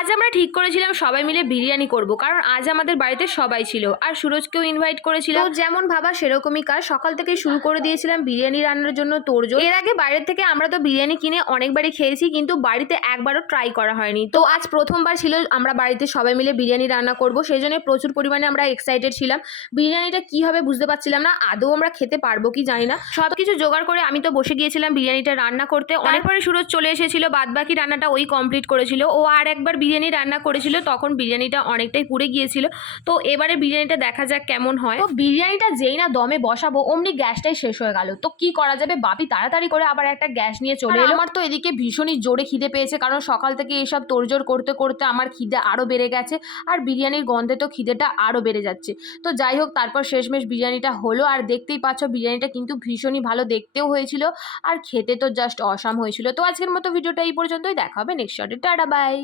আজ আমরা ঠিক করেছিলাম সবাই মিলে বিরিয়ানি করব, কারণ আজ আমাদের বাড়িতে সবাই ছিল আর সুরজকেও ইনভাইট করেছিলাম। তো যেমন ভাবা সেরকমই কাজ, সকাল থেকে শুরু করে দিয়েছিলাম বিরিয়ানি রান্নার জন্য তোড়জোড়। এর আগে বাইরের থেকে আমরা তো বিরিয়ানি কিনে অনেকবারই খেয়েছি, কিন্তু বাড়িতে একবারও ট্রাই করা হয়নি। তো আজ প্রথমবার ছিল আমরা বাড়িতে সবাই মিলে বিরিয়ানি রান্না করব, সেই জন্য প্রচুর পরিমাণে আমরা এক্সাইটেড ছিলাম। বিরিয়ানিটা কি হবে বুঝতে পারছিলাম না, আদৌ আমরা খেতে পারবো কি জানি না। সবকিছু জোগাড় করে আমি তো বসে গিয়েছিলাম বিরিয়ানিটা রান্না করতে। অনেক পরে সুরজ চলে এসেছিল, বাদ বাকি রান্নাটা ওই কমপ্লিট করেছিল। ও আর একবার বিরিয়ানি রান্না করেছিল, তখন বিরিয়ানিটা অনেকটাই পুড়ে গিয়েছিল। তো এবারে বিরিয়ানিটা দেখা যাক কেমন হয়। তো বিরিয়ানিটা যেই না দমে বসাবো অমনি গ্যাসটাই শেষ হয়ে গেল। তো কি করা যাবে, বাপি তাড়াতাড়ি করে আবার একটা গ্যাস নিয়ে চলে এলো। আমার তো এদিকে ভীষণই জোরে খিদে পেয়েছে, কারণ সকাল থেকে এসব তোড়জোড় করতে করতে আমার খিদে আরো বেড়ে গেছে, আর বিরিয়ানির গন্ধে তো খিদেটা আরো বেড়ে যাচ্ছে। তো যাই হোক, তারপর শেষমেশ বিরিয়ানিটা হলো, আর দেখতেই পাচ্ছ বিরিয়ানিটা কিন্তু ভীষণই ভালো দেখতেও হয়েছিল, আর খেতে তো জাস্ট অসাম হয়েছিল। তো আজকের মতো ভিডিওটা এই পর্যন্তই, দেখা হবে নেক্সট শর্টে। Tata bye.